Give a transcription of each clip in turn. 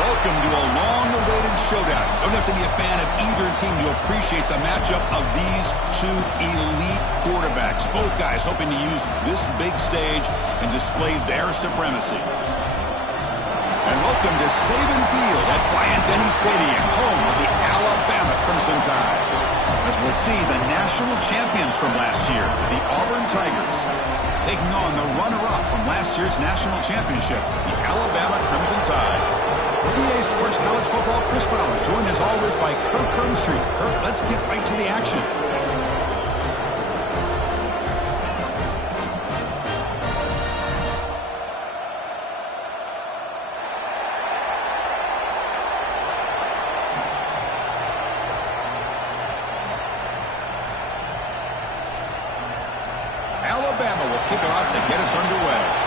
Welcome to a long-awaited showdown. You don't have to be a fan of either team to appreciate the matchup of these two elite quarterbacks. Both guys hoping to use this big stage and display their supremacy. And welcome to Saban Field at Bryant-Denny Stadium, home of the Alabama Crimson Tide. As we'll see the national champions from last year, the Auburn Tigers, taking on the runner-up from last year's national championship, the Alabama Crimson Tide. EA Sports College Football, Chris Fowler, joined as always by Kirk Hermstreet. Kirk, let's get right to the action. Alabama will kick it off to get us underway.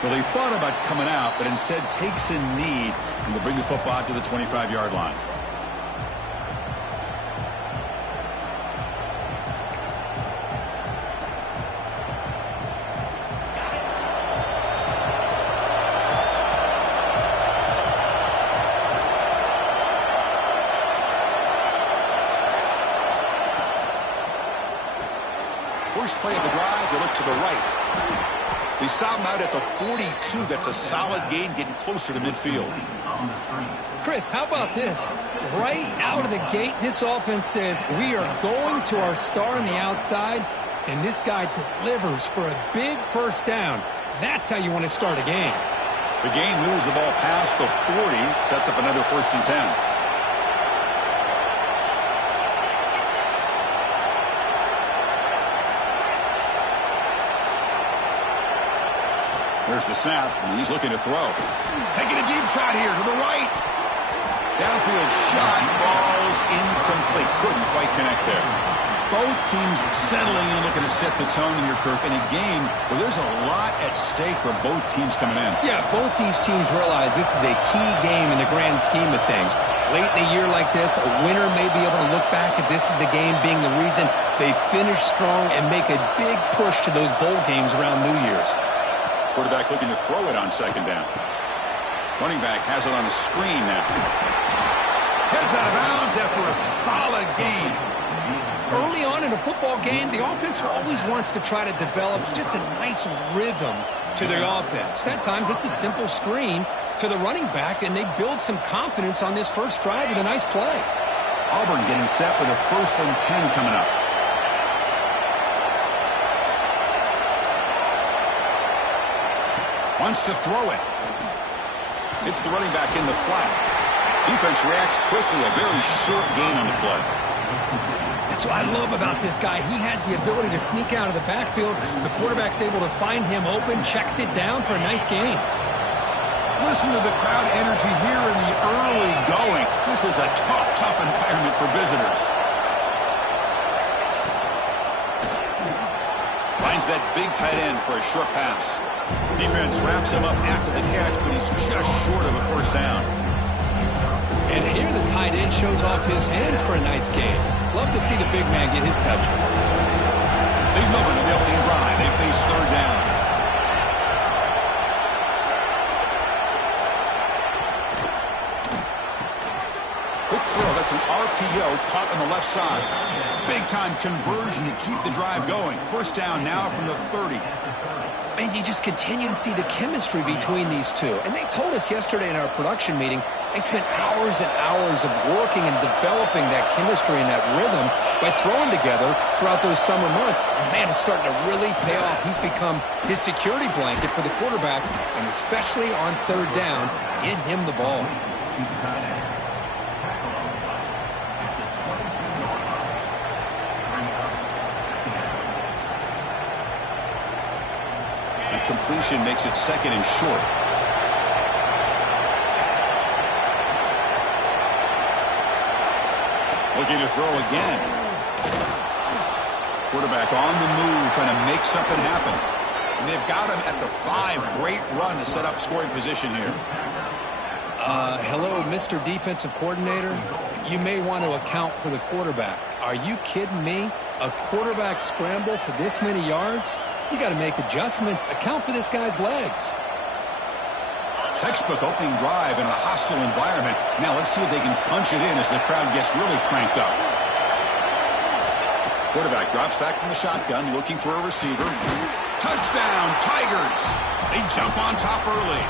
Well, he thought about coming out, but instead takes a knee and will bring the football out to the 25-yard line. First play of the drive, they look to the right. They stop him out at the 42. That's a solid gain, getting closer to midfield. Chris, how about this? Right out of the gate, this offense says we are going to our star on the outside, and this guy delivers for a big first down. That's how you want to start a game. The game moves the ball past the 40, sets up another 1st and 10. There's the snap, and he's looking to throw. Taking a deep shot here to the right. Downfield shot falls incomplete. Couldn't quite connect there. Both teams settling in, looking to set the tone here, Kirk, in a game where there's a lot at stake for both teams coming in. Yeah, both these teams realize this is a key game in the grand scheme of things. Late in a year like this, a winner may be able to look back at this as a game being the reason they finish strong and make a big push to those bowl games around New Year's. Quarterback looking to throw it on 2nd down. Running back has it on the screen now. Heads out of bounds after a solid gain. Early on in a football game, the offense always wants to try to develop just a nice rhythm to their offense. That time, just a simple screen to the running back, and they build some confidence on this first drive with a nice play. Auburn getting set with a 1st and 10 coming up. Wants to throw it. Hits the running back in the flat. Defense reacts quickly, a very short gain on the play. That's what I love about this guy. He has the ability to sneak out of the backfield. The quarterback's able to find him open, checks it down for a nice gain. Listen to the crowd energy here in the early going. This is a tough environment for visitors. Finds that big tight end for a short pass. Defense wraps him up after the catch, but he's just short of a first down. And here the tight end shows off his hands for a nice gain. Love to see the big man get his touches. Big moment in the opening drive. They face third down. Quick throw. That's an RPO caught on the left side. Big-time conversion to keep the drive going. First down now from the 30. And you just continue to see the chemistry between these two. And they told us yesterday in our production meeting, they spent hours and hours of working and developing that chemistry and that rhythm by throwing together throughout those summer months. And, man, it's starting to really pay off. He's become his security blanket for the quarterback, and especially on third down, get him the ball. Completion makes it second and short. Looking to throw again. Quarterback on the move, trying to make something happen. And they've got him at the 5. Great run to set up scoring position here. Hello, Mr. Defensive Coordinator. You may want to account for the quarterback. Are you kidding me? A quarterback scramble for this many yards? You got to make adjustments. Account for this guy's legs. Textbook opening drive in a hostile environment. Now let's see if they can punch it in as the crowd gets really cranked up. Quarterback drops back from the shotgun, looking for a receiver. Touchdown, Tigers! They jump on top early.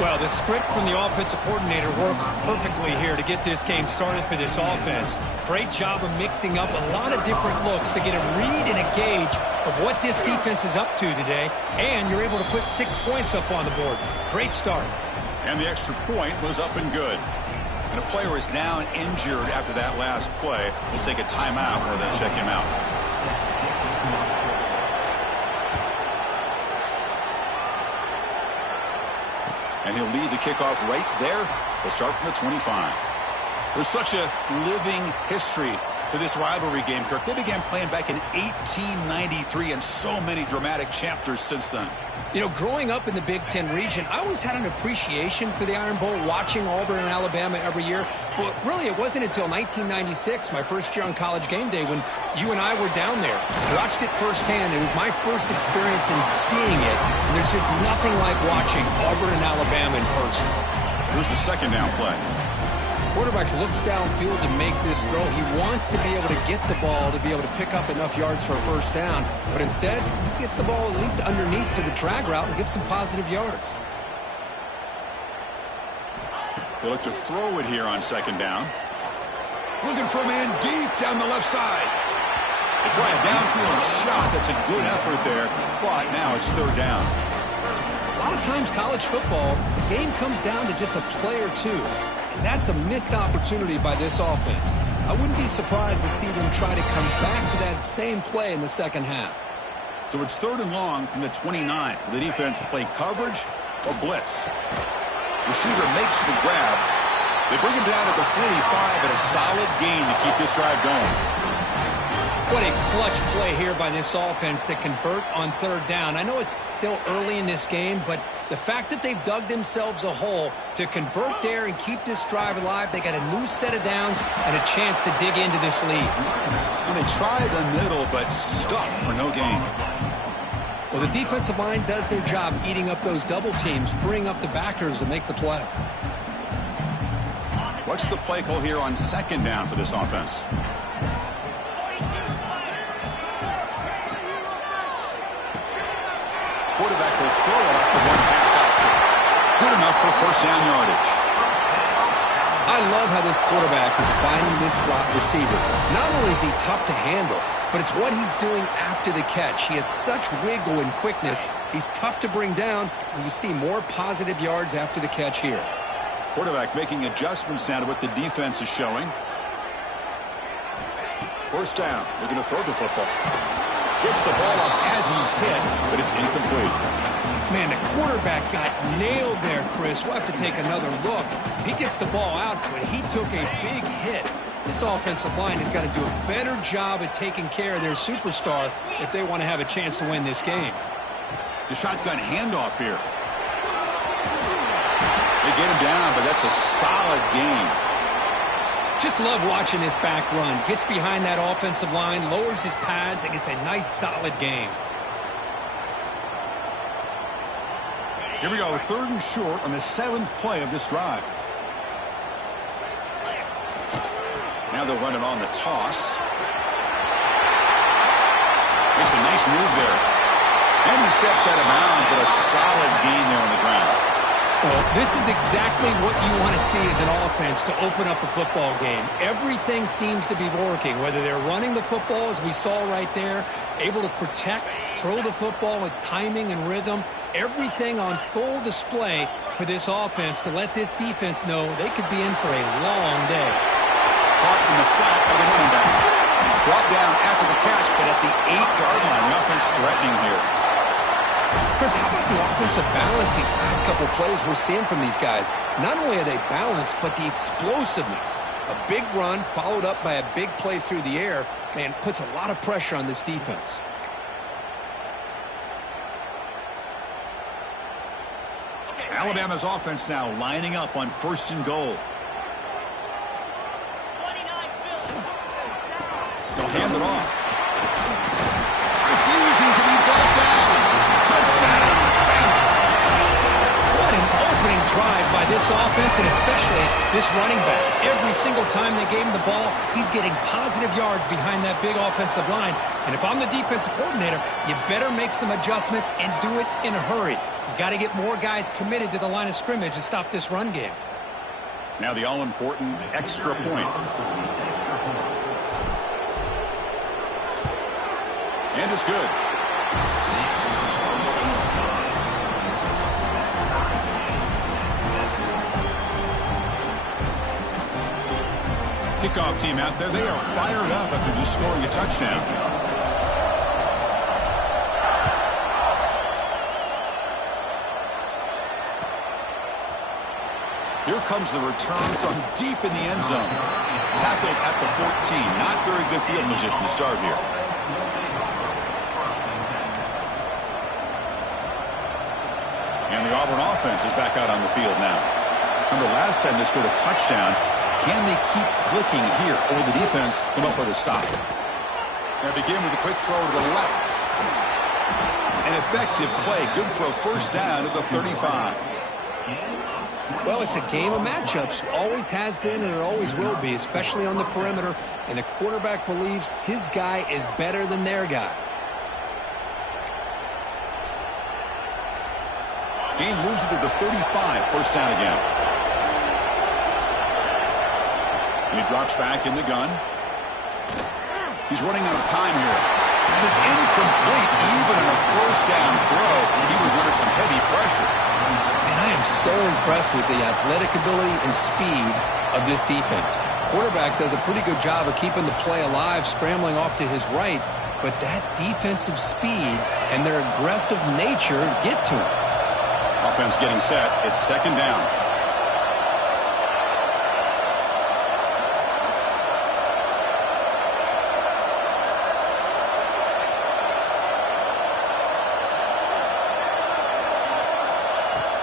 Well, the script from the offensive coordinator works perfectly here to get this game started for this offense. Great job of mixing up a lot of different looks to get a read and a gauge of what this defense is up to today, and you're able to put 6 points up on the board. Great start. And the extra point was up and good. And a player is down injured after that last play. We'll take a timeout or then check him out. And he'll lead the kickoff right there. He'll start from the 25. There's such a living history to this rivalry game, Kirk. They began playing back in 1893 and so many dramatic chapters since then. You know, growing up in the Big Ten region, I always had an appreciation for the Iron Bowl, watching Auburn and Alabama every year. But really, it wasn't until 1996, my first year on College Game Day, when you and I were down there. I watched it firsthand. It was my first experience in seeing it. And there's just nothing like watching Auburn and Alabama in person. Here's the second down play. Quarterback looks downfield to make this throw. He wants to be able to get the ball to be able to pick up enough yards for a first down. But instead, he gets the ball at least underneath to the drag route and gets some positive yards. They look to throw it here on second down. Looking for a man deep down the left side. They try a downfield shot. That's a good effort there. But now it's third down. A lot of times college football, the game comes down to just a play or two. And that's a missed opportunity by this offense. I wouldn't be surprised to see them try to come back to that same play in the second half. So it's third and long from the 29. Will the defense play coverage or blitz? Receiver makes the grab. They bring him down at the 45, and a solid gain to keep this drive going. What a clutch play here by this offense to convert on third down. I know it's still early in this game, but the fact that they've dug themselves a hole to convert there and keep this drive alive, they got a new set of downs and a chance to dig into this lead. Well, they try the middle, but stuck for no gain. Well, the defensive line does their job eating up those double teams, freeing up the backers to make the play. What's the play call here on second down for this offense? Quarterback will throw it off the one pass option. Good enough for first down yardage. I love how this quarterback is finding this slot receiver. Not only is he tough to handle, but it's what he's doing after the catch. He has such wiggle and quickness. He's tough to bring down, and you see more positive yards after the catch here. Quarterback making adjustments now to what the defense is showing. First down. Looking to throw the football. Gets the ball off as he's hit, but it's incomplete. Man, the quarterback got nailed there, Chris. We'll have to take another look. He gets the ball out, but he took a big hit. This offensive line has got to do a better job at taking care of their superstar if they want to have a chance to win this game. The shotgun handoff here. They get him down, but that's a solid game. Just love watching this back run. Gets behind that offensive line, lowers his pads, and gets a nice, solid game. Here we go, 3rd and short on the 7th play of this drive. Now they'll run it on the toss. Makes a nice move there. And he steps out of bounds, but a solid gain there on the ground. Well, this is exactly what you want to see as an offense to open up a football game. Everything seems to be working, whether they're running the football, as we saw right there, able to protect, throw the football with timing and rhythm, everything on full display for this offense to let this defense know they could be in for a long day. Caught in the flat by the running back. Brought down after the catch, but at the 8-yard line, the offense threatening here. Chris, how about the offensive balance these last couple plays we're seeing from these guys? Not only are they balanced, but the explosiveness. A big run followed up by a big play through the air, and puts a lot of pressure on this defense. Alabama's offense now lining up on 1st and goal. They'll hand it off. Refusing to be brought down. Touchdown. What an opening drive by this offense, and especially this running back. Every single time they gave him the ball, he's getting positive yards behind that big offensive line. And if I'm the defensive coordinator, you better make some adjustments and do it in a hurry. You got to get more guys committed to the line of scrimmage to stop this run game. Now the all-important extra point. And it's good. Kickoff team out there. They are fired up after just scoring a touchdown. Here comes the return from deep in the end zone. Tackled at the 14. Not very good field position to start here. And the Auburn offense is back out on the field now. Remember, last time they scored a touchdown. Can they keep clicking here, or will the defense come up with a stop? They begin with a quick throw to the left. An effective play, good for a first down at the 35. Well, it's a game of matchups. Always has been, and it always will be, especially on the perimeter. And the quarterback believes his guy is better than their guy. Game moves it to the 35, first down again. And he drops back in the gun. He's running out of time here. And it's incomplete, even in a first down throw. He was under some heavy pressure. And I am so impressed with the athletic ability and speed of this defense. Quarterback does a pretty good job of keeping the play alive, scrambling off to his right. But that defensive speed and their aggressive nature get to him. Offense getting set. It's second down.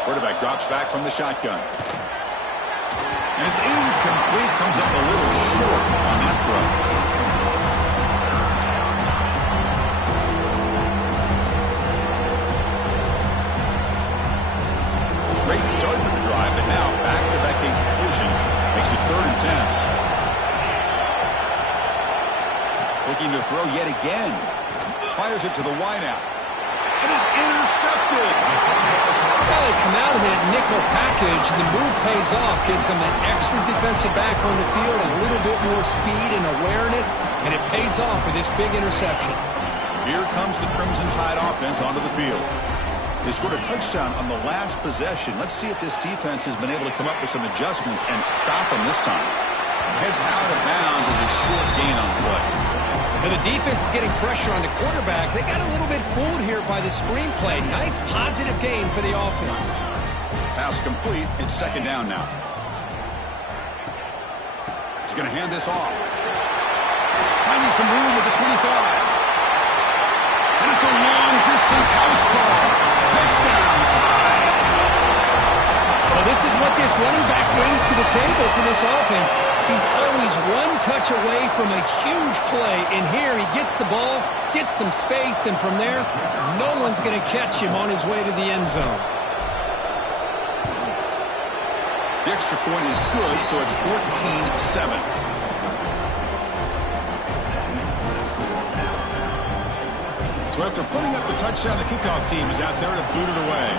Quarterback drops back from the shotgun. And it's incomplete. Comes up a little short on that throw. Great start with the drive, but now back-to-back completions makes it 3rd and 10. Looking to throw yet again. Fires it to the wideout. It is intercepted. Well, they come out of that nickel package, and the move pays off, gives them an extra defensive back on the field, a little bit more speed and awareness, and it pays off for this big interception. Here comes the Crimson Tide offense onto the field. They scored a touchdown on the last possession. Let's see if this defense has been able to come up with some adjustments and stop them this time. Heads out of bounds as a short gain on play. And the defense is getting pressure on the quarterback. They got a little bit fooled here by the screenplay. Nice positive gain for the offense. Pass complete. It's second down now. He's going to hand this off. Finding some room with the 25. And it's a long-distance house call. Touchdown tie. Well, this is what this running back brings to the table for this offense. He's always one touch away from a huge play. And here he gets the ball, gets some space, and from there, no one's going to catch him on his way to the end zone. The extra point is good, so it's 14-7. So after putting up the touchdown, the kickoff team is out there to boot it away.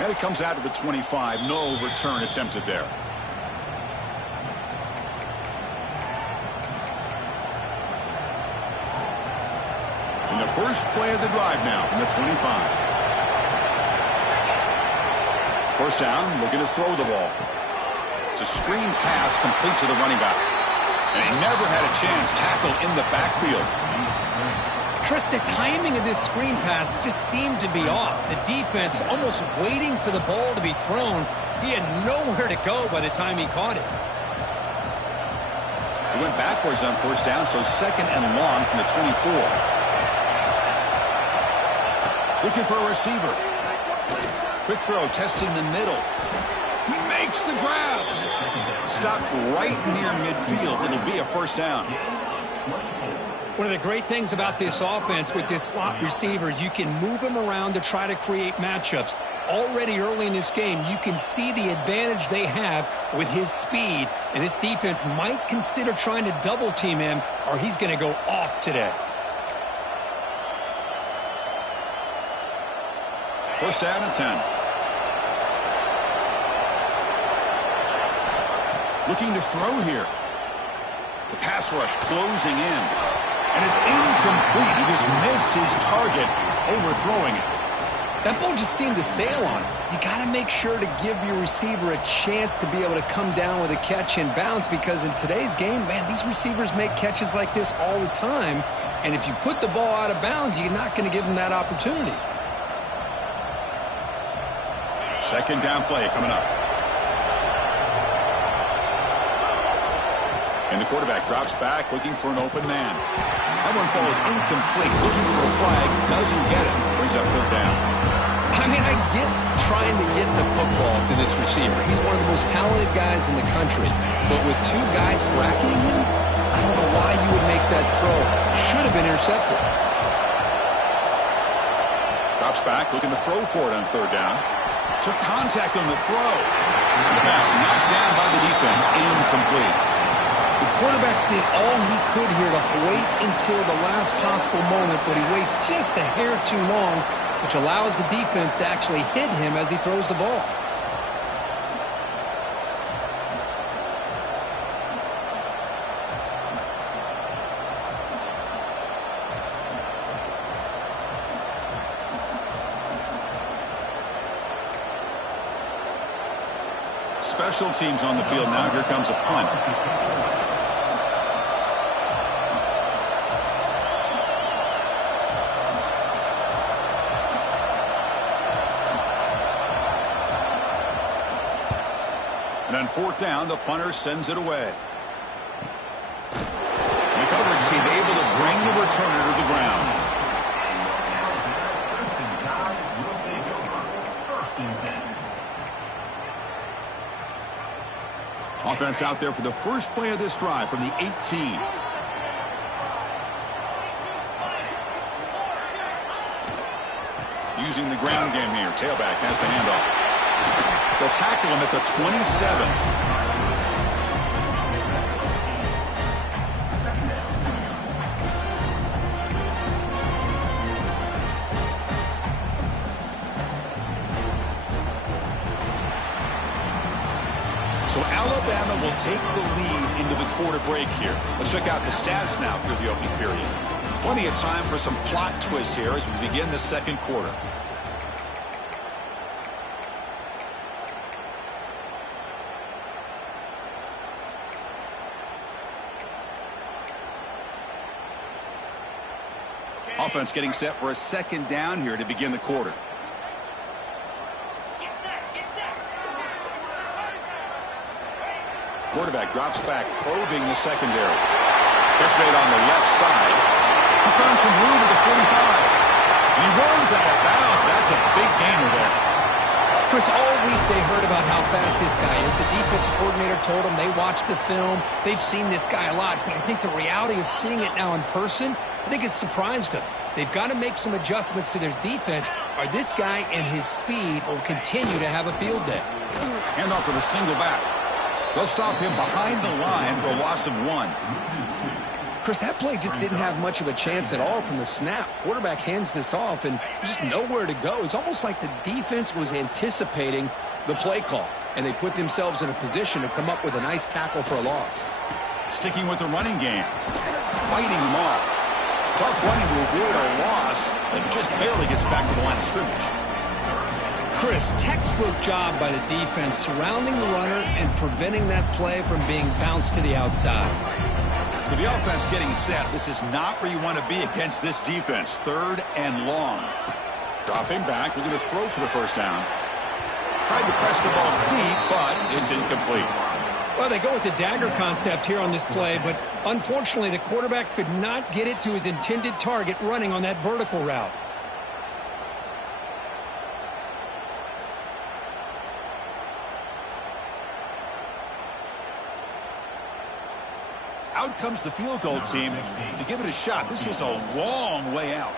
And it comes out to the 25. No return attempted there. In the first play of the drive now from the 25. First down, looking to throw the ball. It's a screen pass complete to the running back. And he never had a chance tackled in the backfield. Chris, the timing of this screen pass just seemed to be off. The defense almost waiting for the ball to be thrown. He had nowhere to go by the time he caught it. He went backwards on first down, so second and long from the 24. Looking for a receiver. Quick throw, testing the middle. He makes the grab. Stopped right near midfield. It'll be a first down. One of the great things about this offense with this slot receiver is you can move him around to try to create matchups. Already early in this game, you can see the advantage they have with his speed. And this defense might consider trying to double team him, or he's going to go off today. First down and 10. Looking to throw here. The pass rush closing in. And it's incomplete. He just missed his target, overthrowing it. That ball just seemed to sail on him. You got to make sure to give your receiver a chance to be able to come down with a catch and bounce, because in today's game, man, these receivers make catches like this all the time. And if you put the ball out of bounds, you're not going to give them that opportunity. Second down play coming up. And the quarterback drops back, looking for an open man. That one falls incomplete, looking for a flag, doesn't get it. Brings up third down. I mean, I get trying to get the football to this receiver. He's one of the most talented guys in the country. But with two guys bracketing him, I don't know why you would make that throw. Should have been intercepted. Drops back, looking to throw for it on third down. Took contact on the throw. And the pass knocked down by the defense, incomplete. The quarterback did all he could here to wait until the last possible moment, but he waits just a hair too long, which allows the defense to actually hit him as he throws the ball. Special teams on the field now. Here comes a punt. And on fourth down, the punter sends it away. The coverage team able to bring the returner to the ground. Offense out there for the first play of this drive from the 18. Using the ground game here. Tailback has the handoff. They'll tackle him at the 27. So Alabama will take the lead into the quarter break here. Let's check out the stats now through the opening period. Plenty of time for some plot twists here as we begin the second quarter. Offense getting set for a second down here to begin the quarter. Quarterback drops back, probing the secondary. Catch made on the left side. He's found some room at the 45. And he runs out of bounds. That's a big gainer there. Chris, all week they heard about how fast this guy is. The defense coordinator told them they watched the film. They've seen this guy a lot. But I think the reality of seeing it now in person, I think it's surprised them. They've got to make some adjustments to their defense, or this guy and his speed will continue to have a field day. Handoff to the single back. They'll stop him behind the line for a loss of 1. Chris, that play just didn't have much of a chance at all from the snap. Quarterback hands this off, and there's just nowhere to go. It's almost like the defense was anticipating the play call, and they put themselves in a position to come up with a nice tackle for a loss. Sticking with the running game. Fighting him off. Tough running to avoid a loss, but just barely gets back to the line of scrimmage. Chris, textbook job by the defense surrounding the runner and preventing that play from being bounced to the outside. So the offense getting set. This is not where you want to be against this defense. 3rd and long. Dropping back. We're going to throw for the first down. Tried to press the ball deep, but it's incomplete. Well, they go with the dagger concept here on this play, but unfortunately the quarterback could not get it to his intended target running on that vertical route. Out comes the field goal team to give it a shot. This is a long way out.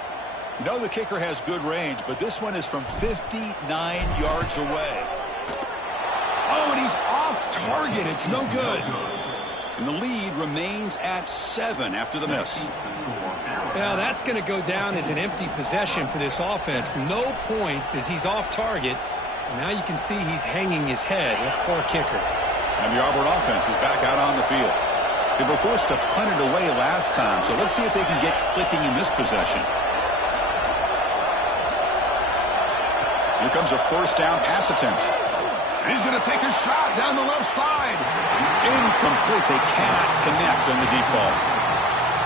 You know the kicker has good range, but this one is from 59 yards away. Oh, and he's off target. It's no good. And the lead remains at 7 after the miss. Now that's going to go down as an empty possession for this offense. No points as he's off target. And now you can see he's hanging his head. A poor kicker. And the Auburn offense is back out on the field. They were forced to punt it away last time, so let's see if they can get clicking in this possession. Here comes a first down pass attempt. And he's going to take a shot down the left side. Incomplete. They cannot connect on the deep ball.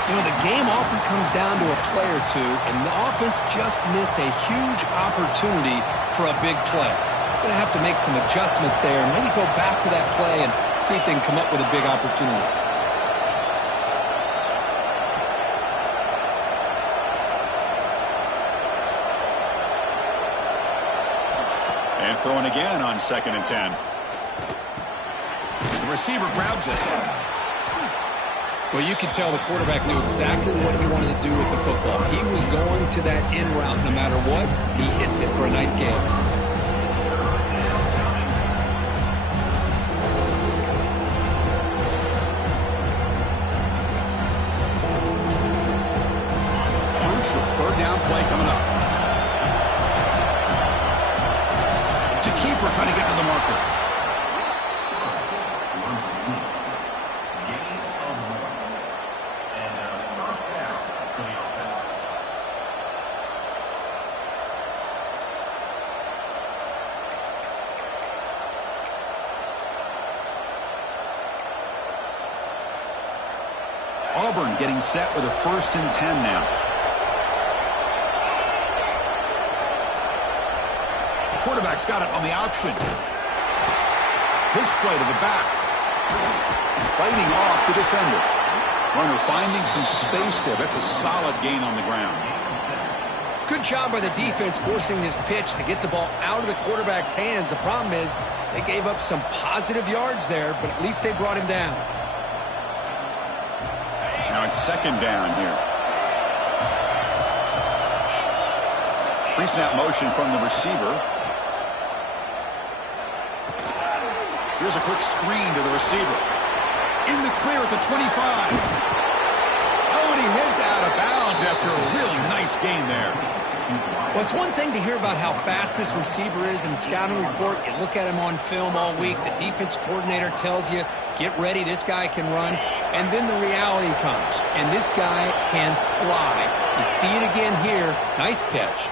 You know, the game often comes down to a play or two, and the offense just missed a huge opportunity for a big play. Going to have to make some adjustments there and maybe go back to that play and see if they can come up with a big opportunity. And throwing again on 2nd and 10. The receiver grabs it. Well, you could tell the quarterback knew exactly what he wanted to do with the football. He was going to that in route no matter what. He hits it for a nice game. Crucial 3rd down play coming up. Keeper trying to get to the marker. Auburn getting set with a 1st and 10 now. Quarterback's got it on the option. Pitch play to the back. Fighting off the defender. Runner finding some space there. That's a solid gain on the ground. Good job by the defense forcing this pitch to get the ball out of the quarterback's hands. The problem is they gave up some positive yards there, but at least they brought him down. Now it's 2nd down here. Pre-snap motion from the receiver. Here's a quick screen to the receiver. In the clear at the 25. Oh, and he heads out of bounds after a really nice gain there. Well, it's one thing to hear about how fast this receiver is in the scouting report. You look at him on film all week. The defense coordinator tells you, get ready, this guy can run. And then the reality comes, and this guy can fly. You see it again here. Nice catch.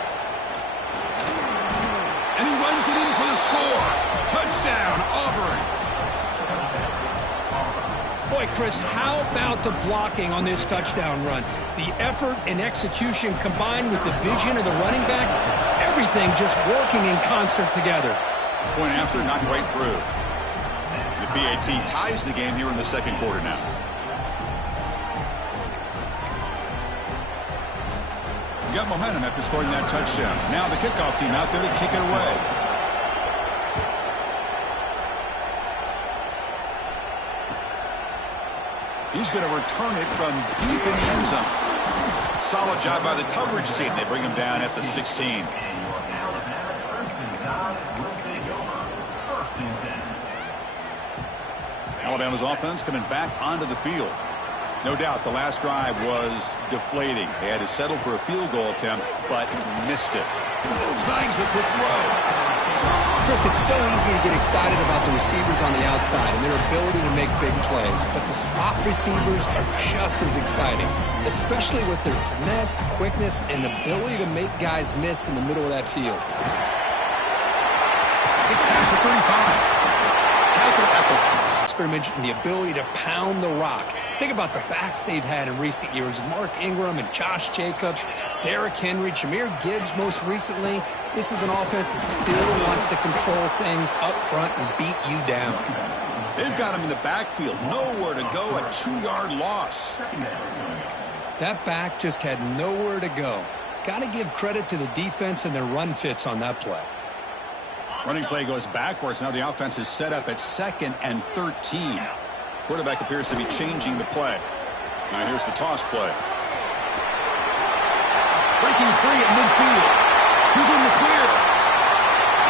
And he runs it in for the score. Touchdown, Auburn. Boy, Chris, how about the blocking on this touchdown run? The effort and execution combined with the vision of the running back, everything just working in concert together. Point after, not quite through. The PAT ties the game here in the second quarter now. We got momentum after scoring that touchdown. Now the kickoff team out there to kick it away. He's going to return it from deep in the end zone. Solid job by the coverage team. They bring him down at the 16. Alabama's offense coming back onto the field. No doubt the last drive was deflating. They had to settle for a field goal attempt, but missed it. Slangs the quick throw. Chris, it's so easy to get excited about the receivers on the outside and their ability to make big plays, but the slot receivers are just as exciting, especially with their finesse, quickness, and ability to make guys miss in the middle of that field. It's past the 35. Tackle at the scrimmage and the ability to pound the rock. Think about the backs they've had in recent years. Mark Ingram and Josh Jacobs, Derrick Henry, Jahmyr Gibbs most recently. This is an offense that still wants to control things up front and beat you down. They've got him in the backfield. Nowhere to go. A 2-yard loss. That back just had nowhere to go. Got to give credit to the defense and their run fits on that play. Running play goes backwards. Now the offense is set up at 2nd and 13. Quarterback appears to be changing the play. Now here's the toss play. Breaking free at midfield. He's in the clear.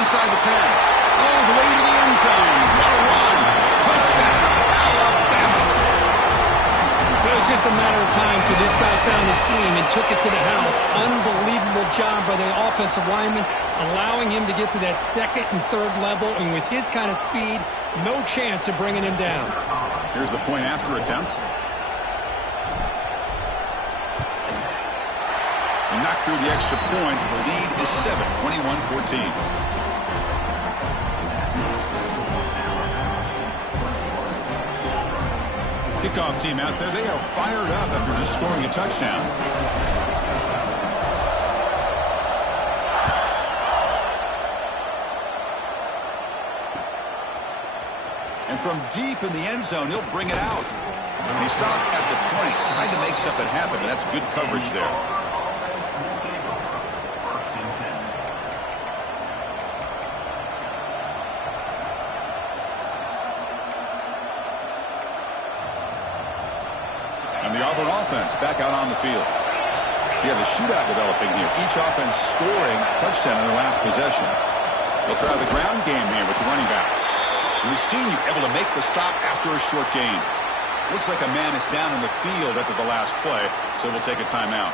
Inside the 10. All the way to the end zone. What a run. Touchdown, Alabama. It was just a matter of time till this guy found the seam and took it to the house. Unbelievable job by the offensive lineman, allowing him to get to that 2nd and 3rd level. And with his kind of speed, no chance of bringing him down. Here's the point after attempt. And knocked through the extra point. The lead is 7, 21-14. Kickoff team out there. They are fired up after just scoring a touchdown. And from deep in the end zone, he'll bring it out. And he stopped at the 20, trying to make something happen, but that's good coverage there. And the Auburn offense back out on the field. You have a shootout developing here. Each offense scoring touchdown in their last possession. They'll try the ground game here with the running back. And the senior able to make the stop after a short gain. Looks like a man is down in the field after the last play, so we'll take a timeout.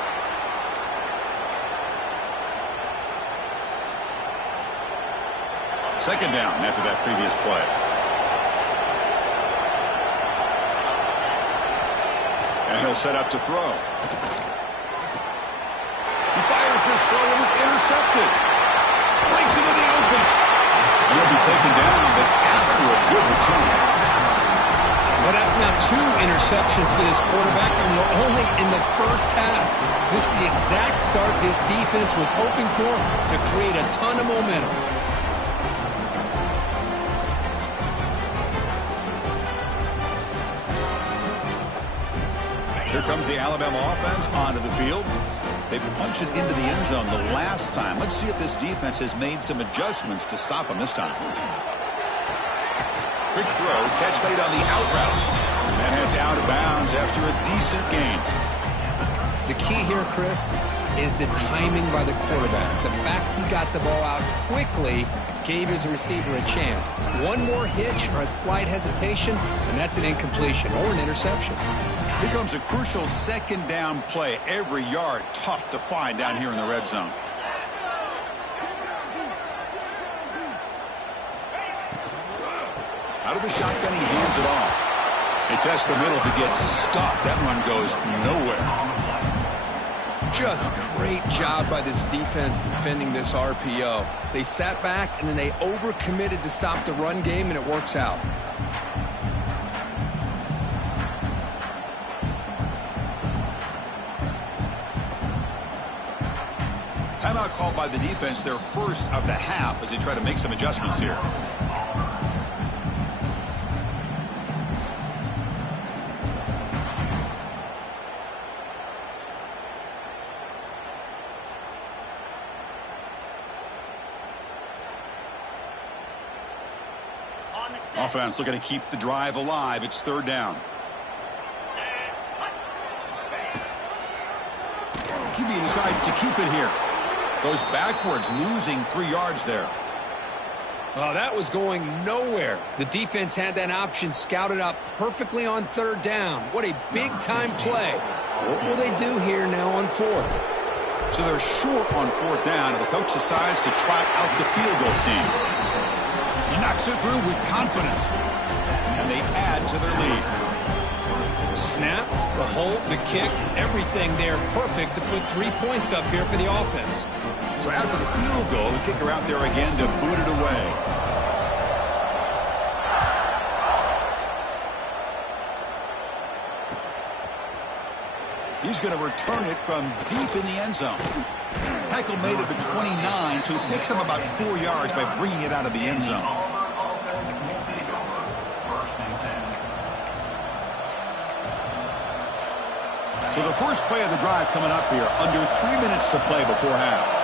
Second down after that previous play. And he'll set up to throw. He fires this throw and it's intercepted. Breaks into the open. And he'll be taken down, but after a good return. Well, that's now 2 interceptions for this quarterback, and we're only in the first half. This is the exact start this defense was hoping for to create a ton of momentum. Here comes the Alabama offense onto the field. They punch it into the end zone the last time. Let's see if this defense has made some adjustments to stop them this time. Quick throw, catch made on the out route. And that heads out of bounds after a decent gain. The key here, Chris, is the timing by the quarterback. The fact he got the ball out quickly gave his receiver a chance. One more hitch or a slight hesitation, and that's an incompletion or an interception. Here comes a crucial second down play. Every yard tough to find down here in the red zone. Out of the shotgun, he hands it off. He tests the middle to get stuck. That run goes nowhere. Just great job by this defense defending this RPO. They sat back, and then they overcommitted to stop the run game, and it works out. Timeout called by the defense, their first of the half, as they try to make some adjustments here. Offense looking to keep the drive alive. It's third down. QB decides to keep it here. Goes backwards, losing 3 yards there. Oh, that was going nowhere. The defense had that option scouted out perfectly on third down. What a big-time play. What will they do here now on fourth? So they're short on fourth down, and the coach decides to trot out the field goal team. He knocks it through with confidence, and they add to their lead. Snap, the hold, the kick, everything there perfect to put 3 points up here for the offense. So after the field goal, the kicker out there again to boot it away. He's going to return it from deep in the end zone. Tackle made at the 29, so he picks up about 4 yards by bringing it out of the end zone. So the first play of the drive coming up here, under 3 minutes to play before half.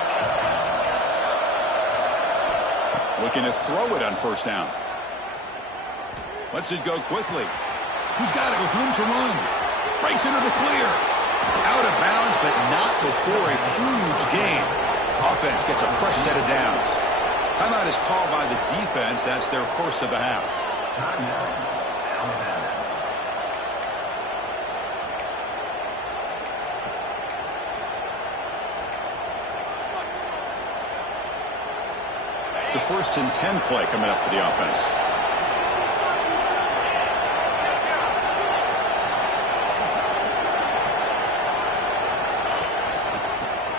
Looking to throw it on first down. Lets it go quickly. He's got it with room to run. Breaks into the clear. Out of bounds, but not before a huge gain. Offense gets a fresh set of downs. Timeout is called by the defense. That's their first of the half. It's a 1st and 10 play coming up for the offense.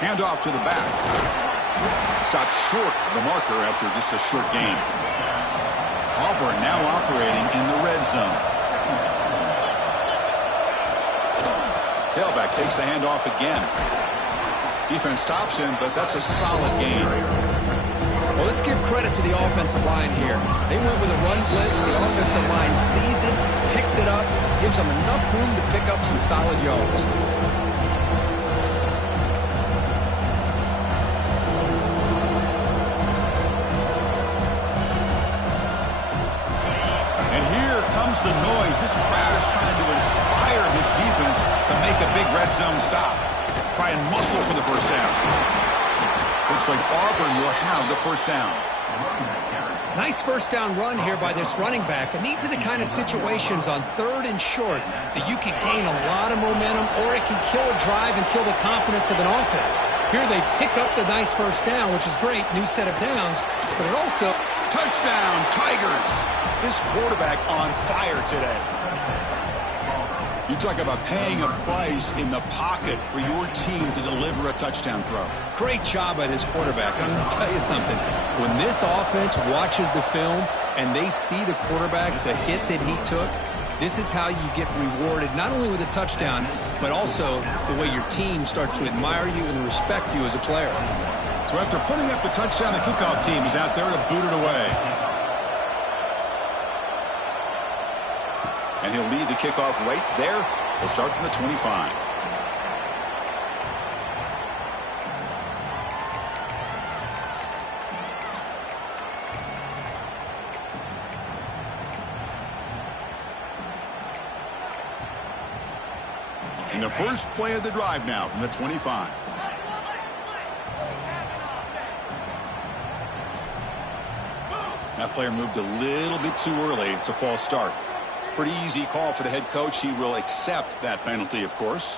Handoff to the back. Stopped short of the marker after just a short gain. Auburn now operating in the red zone. Tailback takes the handoff again. Defense stops him, but that's a solid gain. Well, let's give credit to the offensive line here. They went with a run blitz. The offensive line sees it, picks it up, gives them enough room to pick up some solid yards. The noise. This crowd is trying to inspire this defense to make a big red zone stop. Try and muscle for the first down. Looks like Auburn will have the first down. Nice first down run here by this running back, and these are the kind of situations on third and short that you can gain a lot of momentum, or it can kill a drive and kill the confidence of an offense. Here they pick up the nice first down, which is great, new set of downs, but it also... Touchdown, Tigers! This quarterback on fire today. You talk about paying a price in the pocket for your team to deliver a touchdown throw. Great job by this quarterback. I'm going to tell you something. When this offense watches the film and they see the quarterback, the hit that he took, this is how you get rewarded, not only with a touchdown, but also the way your team starts to admire you and respect you as a player. So after putting up the touchdown, the kickoff team is out there to boot it away. And he'll lead the kickoff right there. He'll start from the 25. And the first play of the drive now from the 25. That player moved a little bit too early. It's a false start. Pretty easy call for the head coach. He will accept that penalty, of course.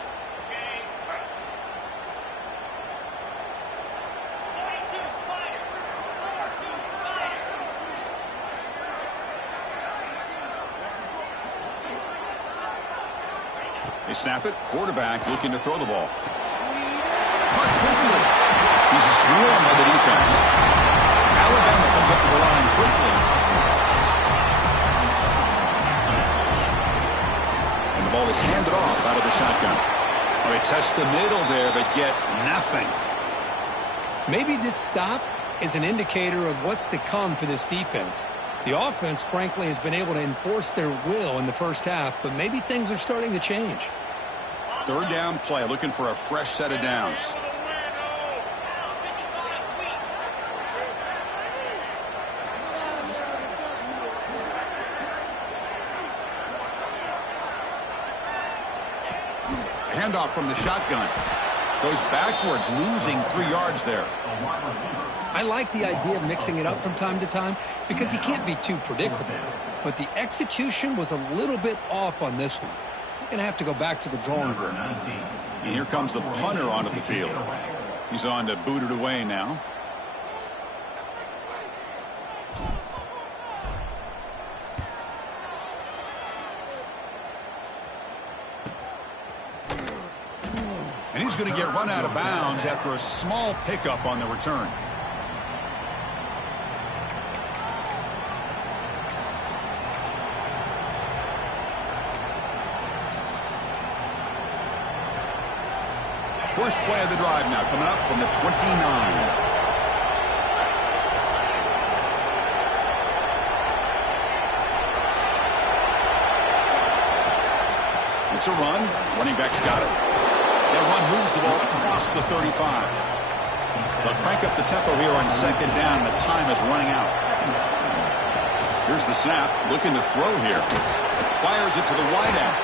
They snap it. Quarterback looking to throw the ball. Caught quickly. He's swarmed by the defense. Alabama comes up to the line quickly. And the ball is handed off out of the shotgun. Well, they test the middle there, but get nothing. Maybe this stop is an indicator of what's to come for this defense. The offense, frankly, has been able to enforce their will in the first half, but maybe things are starting to change. Third down play, looking for a fresh set of downs. Handoff from the shotgun. Goes backwards, losing 3 yards there. I like the idea of mixing it up from time to time because he can't be too predictable. But the execution was a little bit off on this one. Going to have to go back to the drawing board. And here comes the punter onto the field. He's on to boot it away now. And he's going to get run out of bounds after a small pickup on the return. First play of the drive now coming up from the 29. It's a run. Running back's got it. That run moves the ball across the 35. They'll crank up the tempo here on second down. The time is running out. Here's the snap. Looking to throw here. Fires it to the wideout.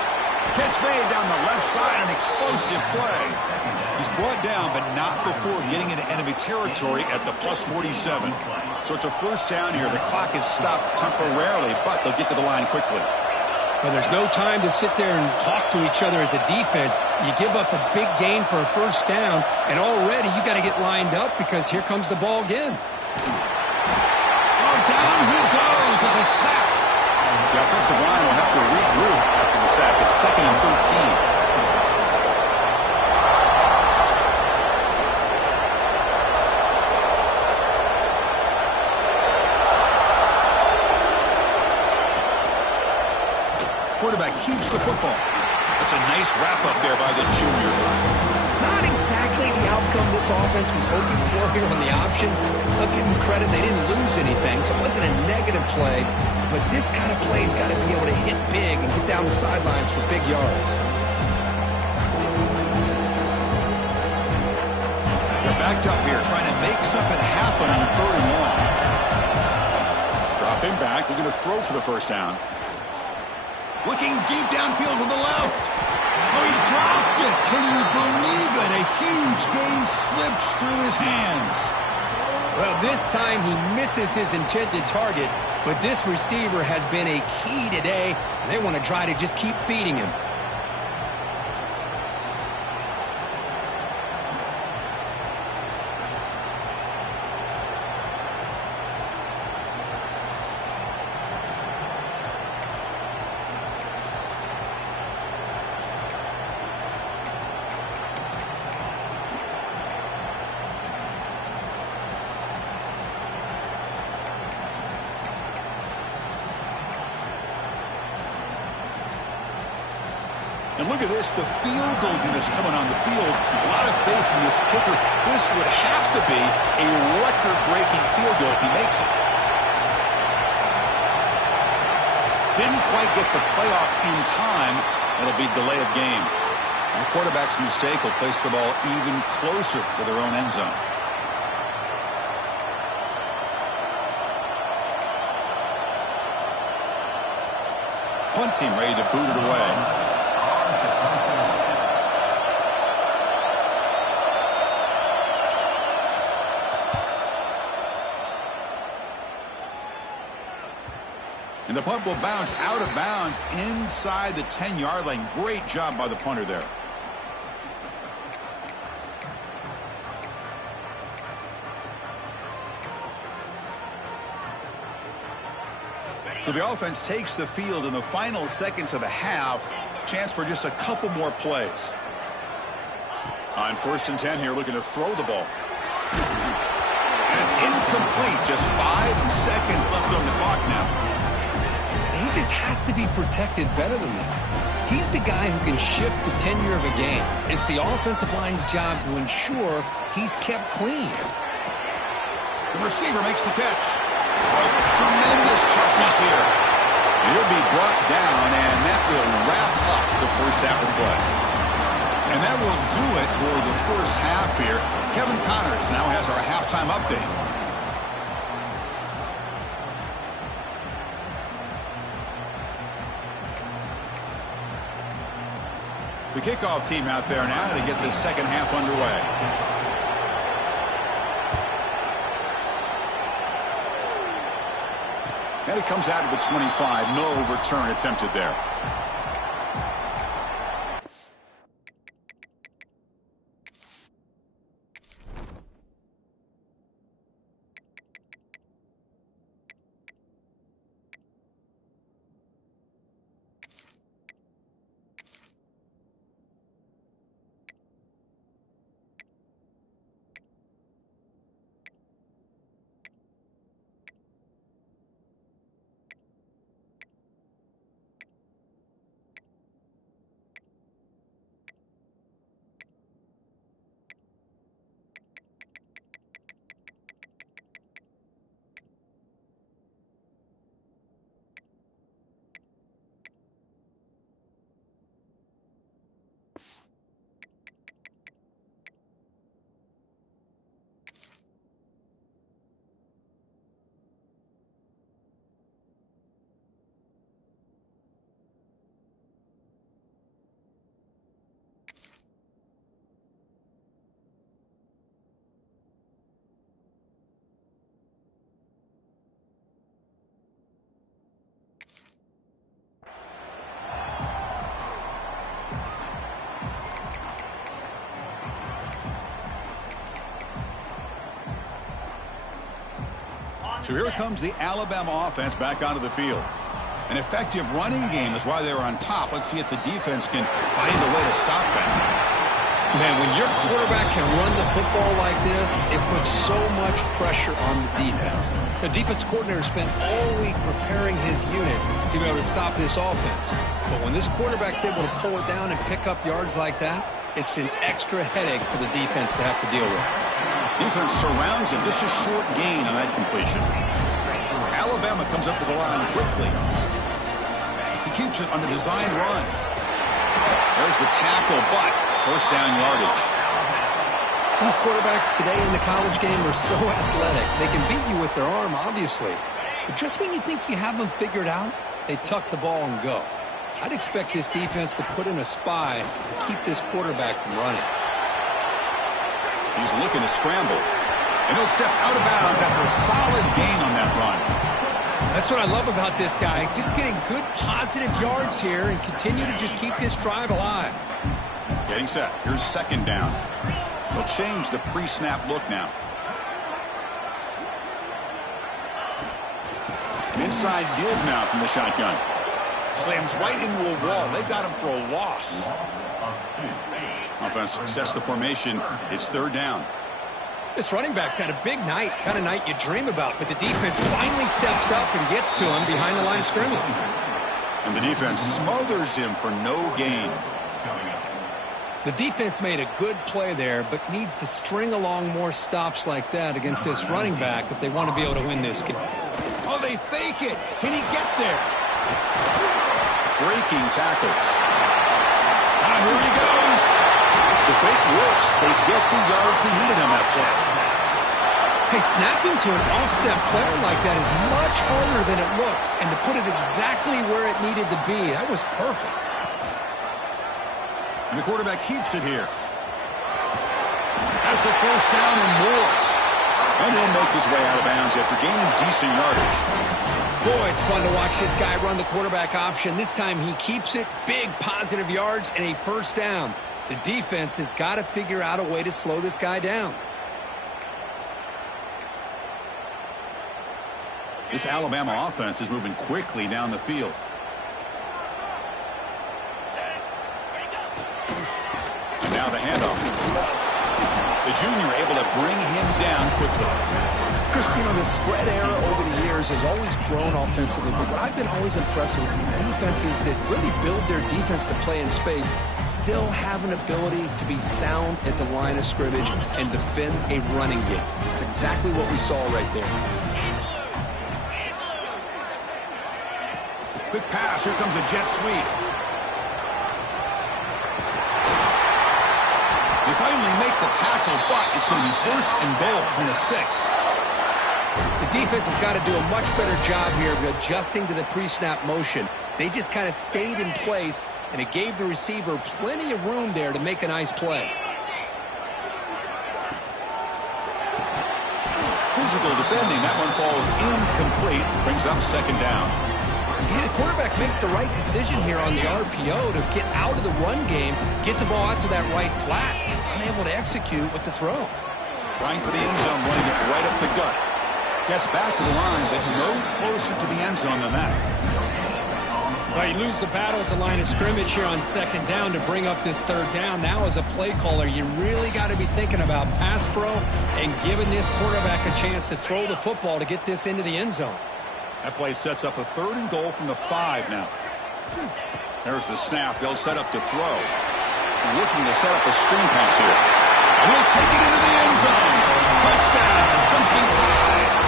Catch made down the left side. An explosive play. He's brought down, but not before getting into enemy territory at the plus 47. So it's a first down here. The clock is stopped temporarily, but they'll get to the line quickly. Well, there's no time to sit there and talk to each other as a defense. You give up a big gain for a first down, and already you got to get lined up because here comes the ball again. Oh, down he goes. It's a sack. The offensive line will have to regroup after the sack. It's 2nd and 13. Quarterback keeps the football. That's a nice wrap-up there by the junior. Not exactly the outcome this offense was hoping for here on the option. I'll give them credit, they didn't lose anything, so it wasn't a negative play. But this kind of play's got to be able to hit big and get down the sidelines for big yards. They're backed up here, trying to make something happen on 3rd and long. Drop him back, looking to throw for the first down. Looking deep downfield to the left. Oh, he dropped it. Can you believe it? A huge gain slips through his hands. Well, this time he misses his intended target, but this receiver has been a key today, and they want to try to just keep feeding him. And look at this, the field goal units coming on the field. A lot of faith in this kicker. This would have to be a record-breaking field goal if he makes it. Didn't quite get the playoff in time. It'll be delay of game. The quarterback's mistake will place the ball even closer to their own end zone. Punt team ready to boot it away. And the punt will bounce out of bounds inside the 10-yard line. Great job by the punter there. So the offense takes the field in the final seconds of the half. Chance for just a couple more plays. On 1st and 10 here, looking to throw the ball. And it's incomplete. Just 5 seconds left on the clock now. He just has to be protected better than that. He's the guy who can shift the tenure of a game. It's the offensive line's job to ensure he's kept clean. The receiver makes the catch. Oh, tremendous toughness here. He'll be brought down, and that will wrap up the first half of play. And that will do it for the first half here. Kevin Connors now has our halftime update. The kickoff team out there now to get the second half underway. And it comes out of the 25. No return attempted there. So here comes the Alabama offense back onto the field. An effective running game is why they're on top. Let's see if the defense can find a way to stop that. Man, when your quarterback can run the football like this, it puts so much pressure on the defense. The defense coordinator spent all week preparing his unit to be able to stop this offense. But when this quarterback's able to pull it down and pick up yards like that, it's an extra headache for the defense to have to deal with. Defense surrounds him. Just a short gain on that completion. Alabama comes up to the line quickly. He keeps it on the design run. There's the tackle, but first down yardage. These quarterbacks today in the college game are so athletic. They can beat you with their arm, obviously. But just when you think you have them figured out, they tuck the ball and go. I'd expect this defense to put in a spy to keep this quarterback from running. He's looking to scramble. And he'll step out of bounds after a solid gain on that run. That's what I love about this guy. Just getting good positive yards here and continue to just keep this drive alive. Getting set. Here's second down. They'll change the pre-snap look now. Inside give now from the shotgun. Slams right into a wall. They've got him for a loss. Offense sets the formation. It's third down. This running back's had a big night, kind of night you dream about, but the defense finally steps up and gets to him behind the line of scrimmage. And the defense smothers him for no gain. The defense made a good play there, but needs to string along more stops like that against this running back if they want to be able to win this game. Oh, they fake it. Can he get there? Breaking tackles. And here he goes. The fake works. They get the yards they needed on that play. Hey, snapping to an offset player like that is much harder than it looks, and to put it exactly where it needed to be, that was perfect. And the quarterback keeps it here. Has the first down and more. And he'll make his way out of bounds after gaining decent yardage. Boy, it's fun to watch this guy run the quarterback option. This time he keeps it, big positive yards, and a first down. The defense has got to figure out a way to slow this guy down. This Alabama offense is moving quickly down the field. handoff. The junior able to bring him down quickly. Chris, you know, the spread era over the years has always grown offensively, but what I've been always impressed with defenses that really build their defense to play in space still have an ability to be sound at the line of scrimmage and defend a running game. It's exactly what we saw right there. Quick pass. Here comes a jet sweep. They finally make the tackle, but it's going to be first and goal from the 6. The defense has got to do a much better job here of adjusting to the pre-snap motion. They just kind of stayed in place, and it gave the receiver plenty of room there to make a nice play. Physical defending. That one falls incomplete. Brings up second down. Yeah, the quarterback makes the right decision here on the RPO to get out of the run game, get the ball out to that right flat. Just unable to execute with the throw. Trying for the end zone, running it right up the gut. Gets back to the line, but no closer to the end zone than that. Well, you lose the battle at the line of scrimmage here on second down to bring up this third down. Now, as a play caller, you really got to be thinking about pass pro and giving this quarterback a chance to throw the football to get this into the end zone. That play sets up a third and goal from the 5 now. There's the snap. They'll set up to throw. Looking to set up a screen pass here. And he'll take it into the end zone. Touchdown. Crimson Tide.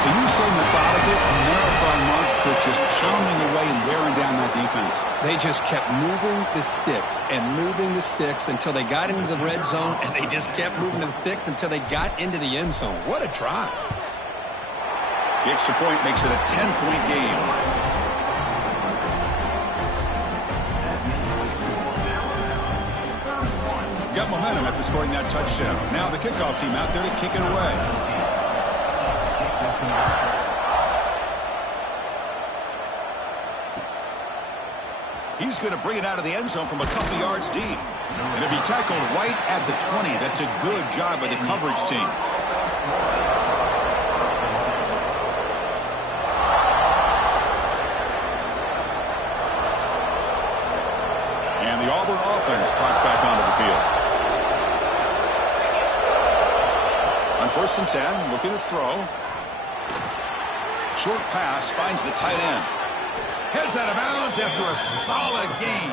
Can you say methodical? A marathon march, Kirk, just pounding away and wearing down that defense. They just kept moving the sticks and moving the sticks until they got into the red zone, and they just kept moving the sticks until they got into the end zone. What a drive. The extra point makes it a 10-point game. Got momentum after scoring that touchdown. Now the kickoff team out there to kick it away. He's going to bring it out of the end zone from a couple yards deep. And it'll be tackled right at the 20. That's a good job by the coverage team. And the Auburn offense trots back onto the field. On 1st and 10, looking to throw. Short pass finds the tight end. Heads out of bounds after a solid gain.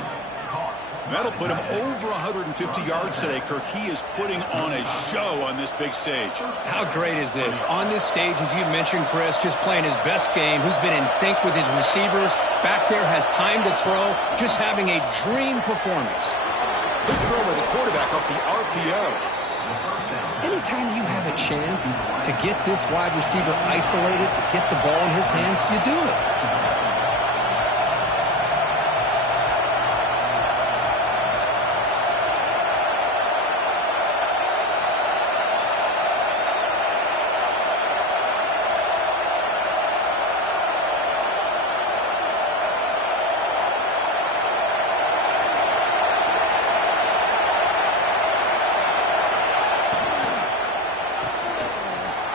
That'll put him over 150 yards today, Kirk. He is putting on a show on this big stage. How great is this? On this stage, as you mentioned, Chris, just playing his best game. Who's been in sync with his receivers. Back there has time to throw. Just having a dream performance. Good throw by the quarterback off the RPO. Anytime you have a chance to get this wide receiver isolated, to get the ball in his hands, you do it.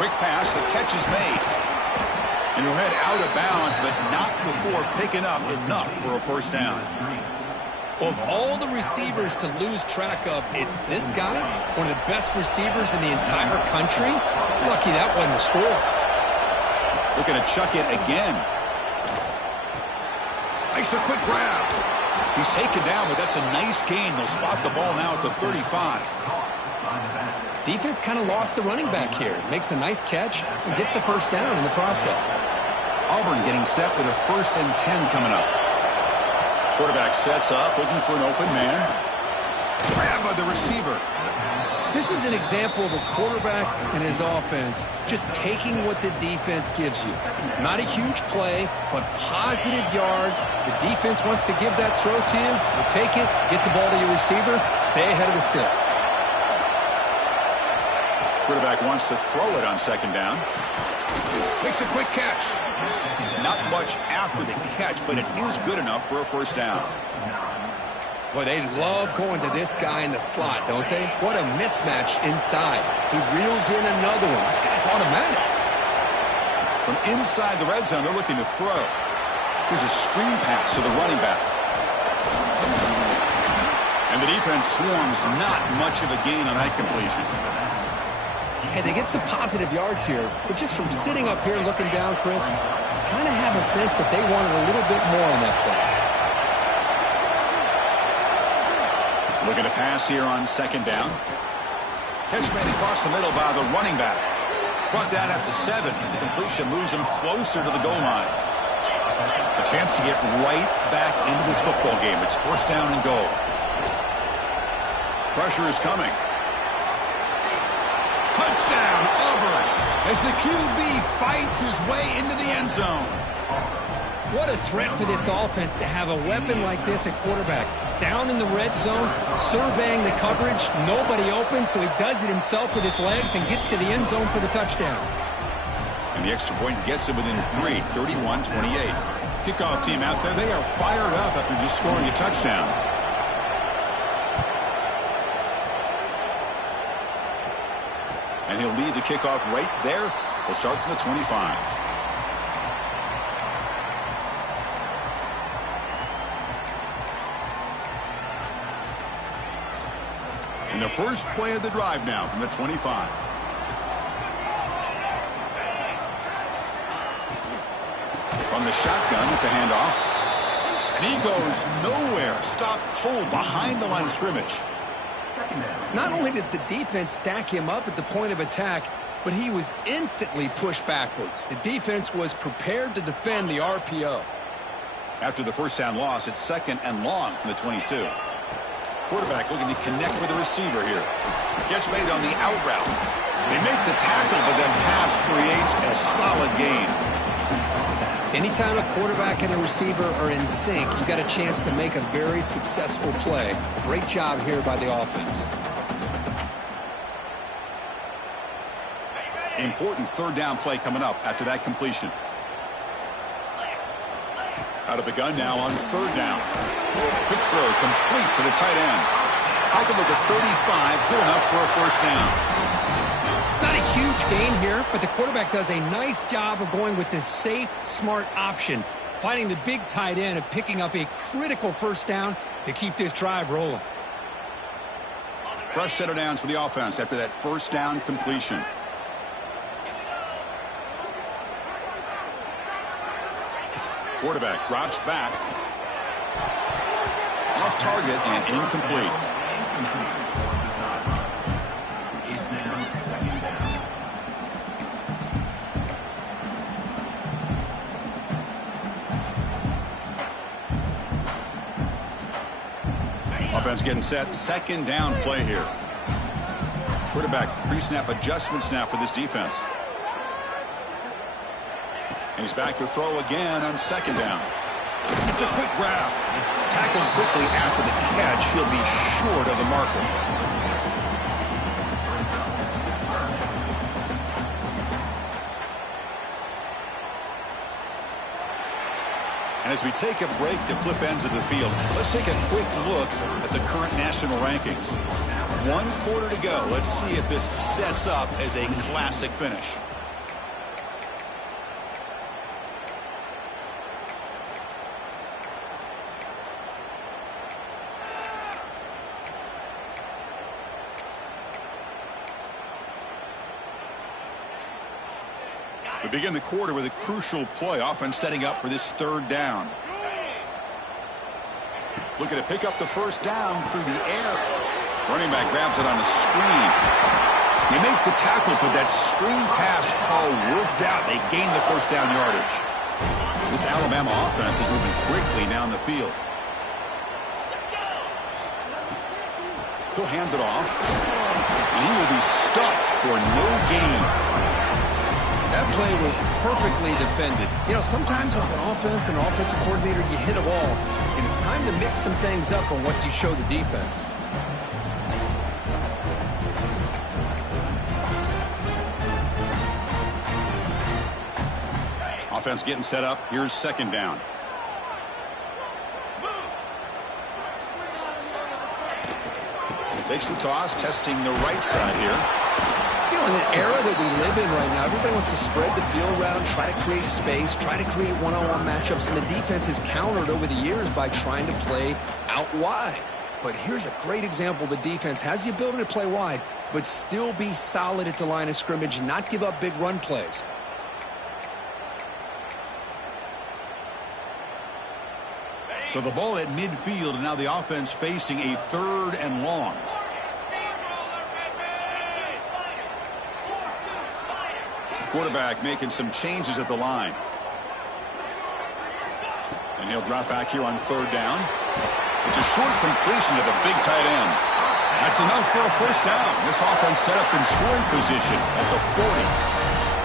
Quick pass, the catch is made. And he'll head out of bounds, but not before picking up enough for a first down. Of all the receivers to lose track of, it's this guy, one of the best receivers in the entire country. Lucky that wasn't a score. Looking to chuck it again. Makes a quick grab. He's taken down, but that's a nice gain. They'll spot the ball now at the 35. Defense kind of lost the running back here. Makes a nice catch and gets the first down in the process. Auburn getting set with a 1st and 10 coming up. Quarterback sets up, looking for an open man. Grab by the receiver. This is an example of a quarterback and his offense just taking what the defense gives you. Not a huge play, but positive yards. The defense wants to give that throw to you. You take it, get the ball to your receiver, stay ahead of the sticks. Quarterback wants to throw it on second down. Makes a quick catch. Not much after the catch, but it is good enough for a first down. Boy, they love going to this guy in the slot, don't they? What a mismatch inside. He reels in another one. This guy's automatic. From inside the red zone, they're looking to throw. Here's a screen pass to the running back. And the defense swarms, not much of a gain on that completion. Hey, they get some positive yards here, but just from sitting up here looking down, Chris, I kind of have a sense that they wanted a little bit more on that play. Looking to pass here on second down. Catch made across the middle by the running back. Brought down at the 7. The completion moves him closer to the goal line. A chance to get right back into this football game. It's first down and goal. Pressure is coming. Touchdown, Auburn, as the QB fights his way into the end zone. What a threat for this offense to have a weapon like this at quarterback. Down in the red zone, surveying the coverage, nobody open, so he does it himself with his legs and gets to the end zone for the touchdown. And the extra point gets him within 3, 31-28. Kickoff team out there, they are fired up after just scoring a touchdown. And he'll lead the kickoff right there. He'll start from the 25. And the first play of the drive now from the 25. From the shotgun, it's a handoff. And he goes nowhere. Stopped cold behind the line of scrimmage. Not only does the defense stack him up at the point of attack, but he was instantly pushed backwards. The defense was prepared to defend the RPO. After the first down loss, it's second and long from the 22. Quarterback looking to connect with the receiver here. Catch made on the out route. They make the tackle, but then pass creates a solid gain. Anytime a quarterback and a receiver are in sync, you got a chance to make a very successful play. Great job here by the offense. Important third down play coming up after that completion. Out of the gun now on third down. Quick throw complete to the tight end. Tackled at the 35, good enough for a first down. Not a huge gain here, but the quarterback does a nice job of going with this safe, smart option, finding the big tight end and picking up a critical first down to keep this drive rolling. Fresh set of downs for the offense after that first down completion. Quarterback drops back. Off target and incomplete. Offense getting set. Second down play here. Quarterback pre-snap adjustments now for this defense. And he's back to throw again on second down. It's a quick grab. Tackled quickly after the catch. He'll be short of the marker. And as we take a break to flip ends of the field, let's take a quick look at the current national rankings. 1 quarter to go. Let's see if this sets up as a classic finish. We begin the quarter with a crucial play, offense setting up for this third down. Looking to pick up the first down through the air. Running back grabs it on a screen. They make the tackle, but that screen pass call worked out. They gain the first down yardage. This Alabama offense is moving quickly down the field. He'll hand it off, and he will be stuffed for no gain. That play was perfectly defended. You know, sometimes as an offensive coordinator, you hit a ball, and it's time to mix some things up on what you show the defense. Offense getting set up. Here's second down. Takes the toss, testing the right side here. You know, in the era that we live in right now, everybody wants to spread the field around, try to create space, try to create one-on-one matchups, and the defense is countered over the years by trying to play out wide. but here's a great example. The defense has the ability to play wide, but still be solid at the line of scrimmage and not give up big run plays. So the ball at midfield, and now the offense facing a 3rd and long. The quarterback making some changes at the line. And he'll drop back here on 3rd down. It's a short completion to the big tight end. That's enough for a 1st down. This offense set up in scoring position at the 40.